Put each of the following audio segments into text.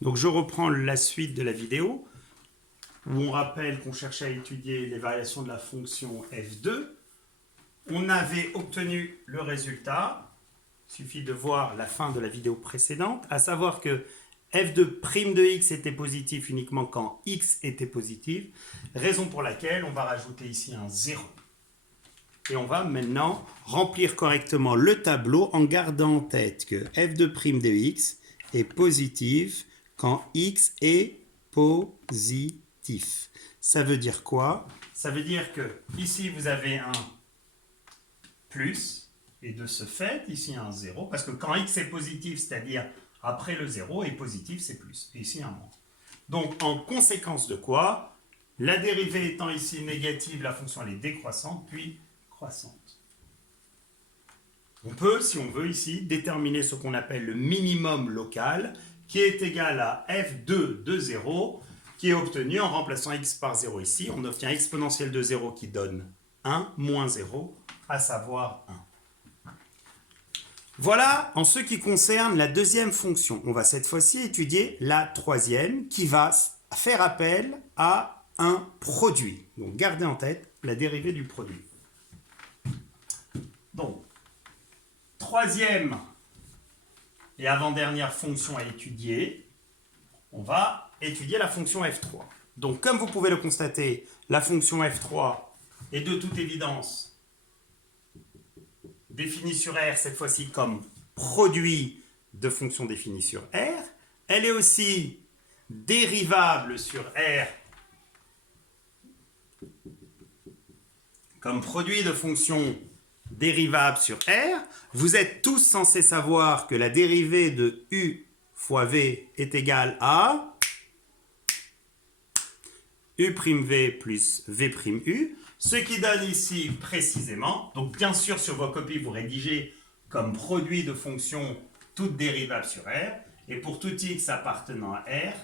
Donc je reprends la suite de la vidéo où on rappelle qu'on cherchait à étudier les variations de la fonction f2. On avait obtenu le résultat, il suffit de voir la fin de la vidéo précédente, à savoir que f2' de x était positif uniquement quand x était positif, raison pour laquelle on va rajouter ici un 0. Et on va maintenant remplir correctement le tableau en gardant en tête que f2' de x est positif quand x est positif. Ça veut dire quoi? Ça veut dire que ici vous avez un plus, et de ce fait, ici un 0, parce que quand x est positif, c'est-à-dire après le 0, est positif, c'est plus, et ici un moins. Donc en conséquence de quoi, la dérivée étant ici négative, la fonction elle est décroissante, puis croissante. On peut, si on veut ici, déterminer ce qu'on appelle le minimum local, qui est égal à f2 de 0, qui est obtenu en remplaçant x par 0 ici. On obtient exponentielle de 0 qui donne 1 moins 0, à savoir 1. Voilà en ce qui concerne la deuxième fonction. On va cette fois-ci étudier la troisième, qui va faire appel à un produit. Donc gardez en tête la dérivée du produit. Donc, troisième et avant-dernière fonction à étudier, on va étudier la fonction f3. Donc, comme vous pouvez le constater, la fonction f3 est de toute évidence définie sur R, cette fois-ci comme produit de fonctions définies sur R. Elle est aussi dérivable sur R comme produit de fonctions dérivable sur R. Vous êtes tous censés savoir que la dérivée de U fois V est égale à U'V plus V'U, ce qui donne ici précisément, donc bien sûr sur vos copies vous rédigez comme produit de fonctions toutes dérivables sur R, et pour tout x appartenant à R,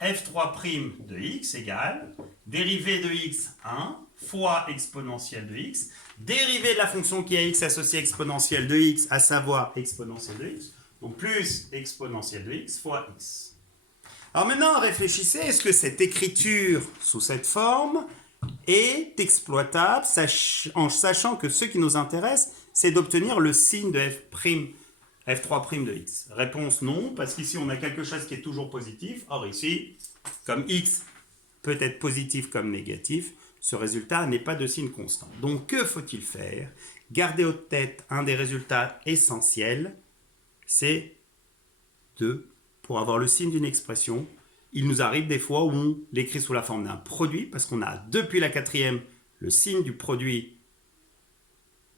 f3' de x égale dérivée de x 1 fois exponentielle de x, dérivée de la fonction qui a x associée exponentielle de x, à savoir exponentielle de x, donc plus exponentielle de x fois x. Alors maintenant, réfléchissez, est-ce que cette écriture sous cette forme est exploitable, en sachant que ce qui nous intéresse, c'est d'obtenir le signe de f3' de x? Réponse non, parce qu'ici on a quelque chose qui est toujours positif. Or ici, comme x peut être positif comme négatif, ce résultat n'est pas de signe constant. Donc que faut-il faire? Gardez en tête un des résultats essentiels, c'est pour avoir le signe d'une expression, il nous arrive des fois où on l'écrit sous la forme d'un produit, parce qu'on a depuis la quatrième le signe du produit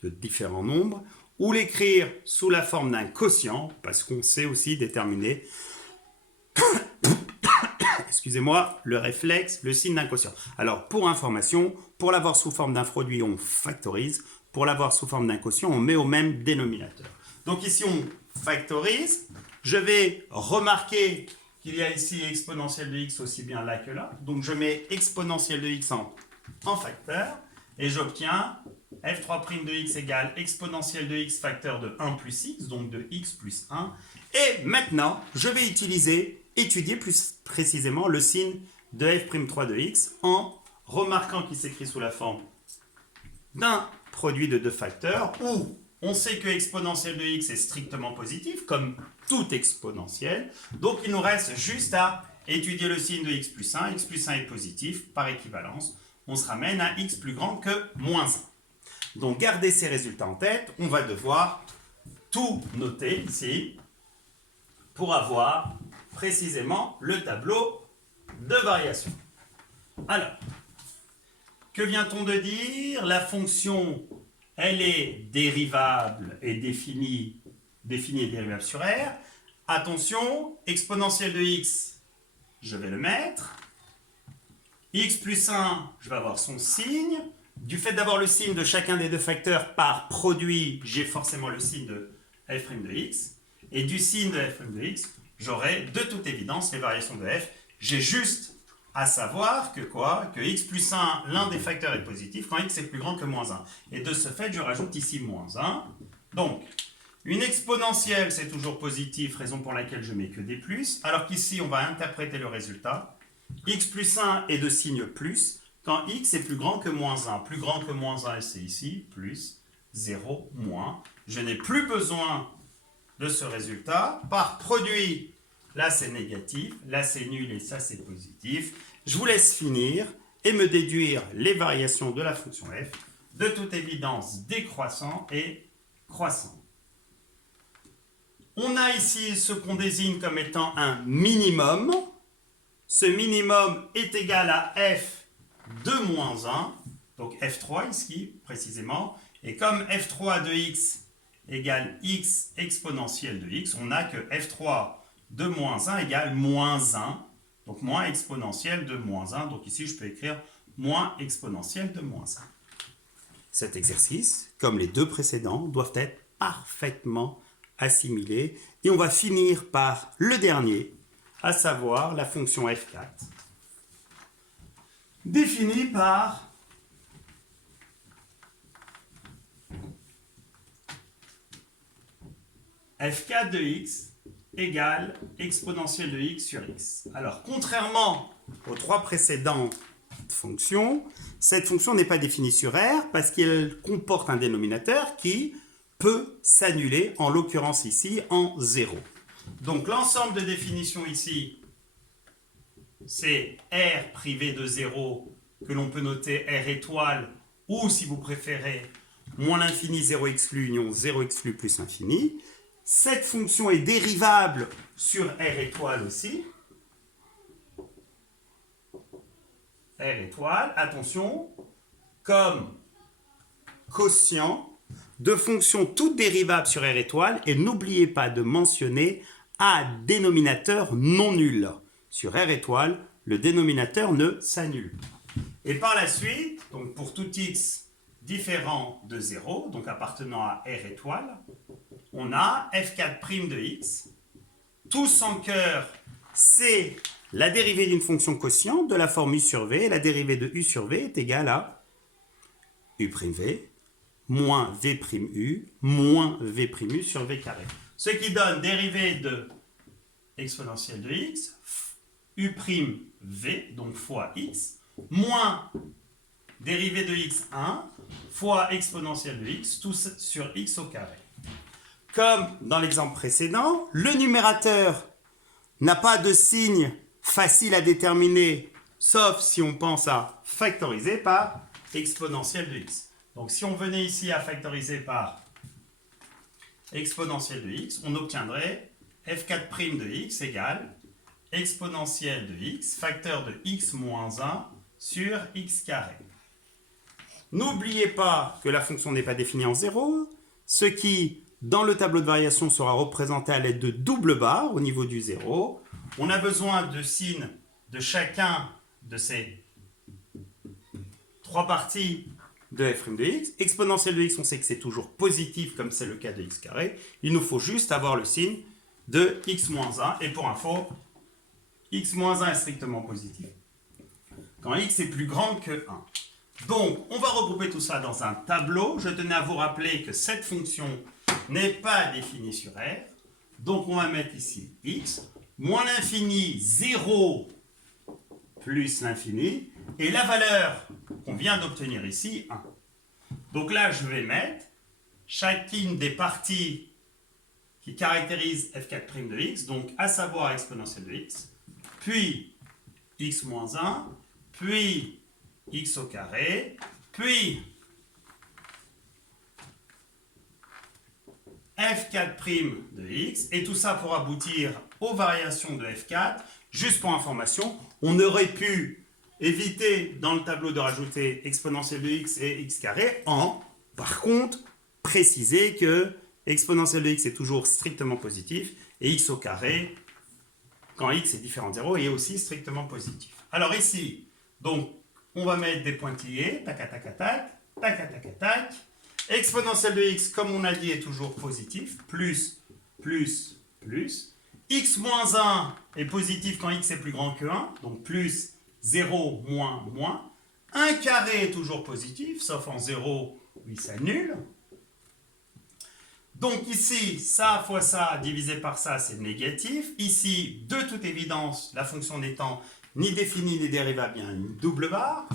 de différents nombres, ou l'écrire sous la forme d'un quotient, parce qu'on sait aussi déterminer excusez-moi, le réflexe, le signe d'un quotient. Alors, pour information, pour l'avoir sous forme d'un produit, on factorise. Pour l'avoir sous forme d'un quotient, on met au même dénominateur. Donc ici, on factorise. Je vais remarquer qu'il y a ici exponentielle de x aussi bien là que là. Donc, je mets exponentielle de x en facteur. Et j'obtiens f3' de x égale exponentielle de x facteur de 1 plus x, donc de x plus 1. Et maintenant, je vais étudier plus précisément le signe de f'3 de x en remarquant qu'il s'écrit sous la forme d'un produit de deux facteurs où on sait que exponentielle de x est strictement positif, comme toute exponentielle. Donc, il nous reste juste à étudier le signe de x plus 1. X plus 1 est positif, par équivalence. On se ramène à x plus grand que moins 1. Donc, gardez ces résultats en tête. On va devoir tout noter ici pour avoir précisément le tableau de variation. Alors, que vient-on de dire? La fonction, elle est dérivable et définie et dérivable sur R. Attention, exponentielle de x, je vais le mettre. X plus 1, je vais avoir son signe. Du fait d'avoir le signe de chacun des deux facteurs par produit, j'ai forcément le signe de f' de x. Et du signe de f' de x, j'aurai de toute évidence les variations de f. J'ai juste à savoir que quoi? Que x plus 1, l'un des facteurs est positif quand x est plus grand que moins 1. Et de ce fait, je rajoute ici moins 1. Donc, Une exponentielle, c'est toujours positif, raison pour laquelle je mets que des plus, alors qu'ici, on va interpréter le résultat. X plus 1 est de signe plus, quand x est plus grand que moins 1. Plus grand que moins 1, c'est ici, plus 0, moins. Je n'ai plus besoin de ce résultat. Par produit, là c'est négatif, là c'est nul et ça c'est positif. Je vous laisse finir et me déduire les variations de la fonction f, de toute évidence décroissant et croissant. On a ici ce qu'on désigne comme étant un minimum. Ce minimum est égal à f de moins 1, donc f3 ici précisément, et comme f3 de x égale x exponentielle de x, on a que f3 de moins 1 égale moins 1, donc moins exponentielle de moins 1, donc ici je peux écrire moins exponentielle de moins 1. Cet exercice, comme les deux précédents, doivent être parfaitement assimilés, et on va finir par le dernier, à savoir la fonction f4, définie par f4 de x égale exponentielle de x sur x. Alors, contrairement aux trois précédentes fonctions, cette fonction n'est pas définie sur R parce qu'elle comporte un dénominateur qui peut s'annuler, en l'occurrence ici, en 0. Donc, l'ensemble de définitions ici, c'est R privé de 0, que l'on peut noter R étoile, ou si vous préférez, moins l'infini 0 exclu union 0 exclu plus infini. Cette fonction est dérivable sur R étoile aussi. R étoile, attention, comme quotient de fonctions toutes dérivables sur R étoile, et n'oubliez pas de mentionner à dénominateur non nul. Sur R étoile, le dénominateur ne s'annule. Et par la suite, donc pour tout x différent de 0, donc appartenant à R étoile, on a f4' de x. Tous en cœur, c'est la dérivée d'une fonction quotient de la forme u sur v. La dérivée de u sur v est égale à u'v moins v'u moins v'u sur v carré. Ce qui donne dérivée de exponentielle de x, u'v, donc fois x, moins dérivée de x1 fois exponentielle de x, tout sur x au carré. Comme dans l'exemple précédent, le numérateur n'a pas de signe facile à déterminer, sauf si on pense à factoriser par exponentielle de x. Donc si on venait ici à factoriser par exponentielle de x, on obtiendrait f4' de x égale exponentielle de x, facteur de x moins 1 sur x carré. N'oubliez pas que la fonction n'est pas définie en 0, ce qui, dans le tableau de variation, sera représenté à l'aide de double barre au niveau du 0. On a besoin de signes de chacun de ces trois parties de f' de x. Exponentielle de x, on sait que c'est toujours positif, comme c'est le cas de x carré. Il nous faut juste avoir le signe de x moins 1. Et pour info, x moins 1 est strictement positif quand x est plus grand que 1. Donc, on va regrouper tout ça dans un tableau. Je tenais à vous rappeler que cette fonction n'est pas définie sur R. Donc, on va mettre ici x, moins l'infini, 0, plus l'infini, et la valeur qu'on vient d'obtenir ici, 1. Donc là, je vais mettre chacune des parties qui caractérisent f4' de x, donc à savoir exponentielle de x, puis x moins 1, puis x au carré, puis f4' de x, et tout ça pour aboutir aux variations de f4. Juste pour information, on aurait pu éviter dans le tableau de rajouter exponentielle de x et x carré en, par contre, préciser que exponentielle de x est toujours strictement positif, et x au carré, quand x est différent de 0, est aussi strictement positif. Alors ici, donc, on va mettre des pointillés, tac, tac, tac, tac, tac, tac, tac. Exponentielle de x, comme on a dit, est toujours positif, plus, plus, plus. X moins 1 est positif quand x est plus grand que 1, donc plus 0, moins, moins. 1 carré est toujours positif, sauf en 0 où il s'annule. Donc ici, ça fois ça divisé par ça, c'est négatif. Ici, de toute évidence, la fonction n'étant ni définie ni dérivable, il y a une double barre.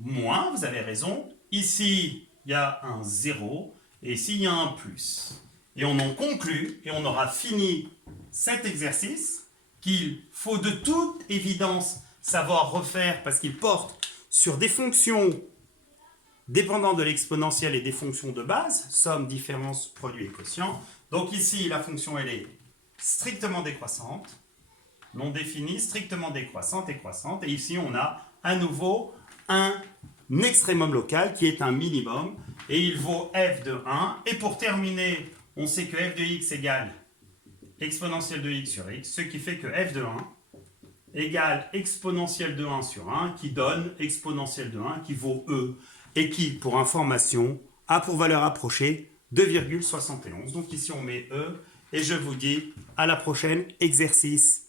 Moins, vous avez raison. Ici, il y a un 0. Et ici, il y a un plus. Et on en conclut, et on aura fini cet exercice, qu'il faut de toute évidence savoir refaire parce qu'il porte sur des fonctions dépendant de l'exponentielle et des fonctions de base, somme, différence, produit et quotient. Donc ici, la fonction, elle est strictement décroissante, non définie, strictement décroissante et croissante. Et ici, on a à nouveau un extrémum local qui est un minimum, et il vaut f de 1. Et pour terminer, on sait que f de x égale exponentielle de x sur x, ce qui fait que f de 1 égale exponentielle de 1 sur 1, qui donne exponentielle de 1, qui vaut e, et qui, pour information, a pour valeur approchée 2,71. Donc ici, on met E, et je vous dis à la prochaine exercice.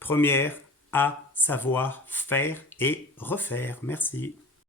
Première, à savoir faire et refaire. Merci.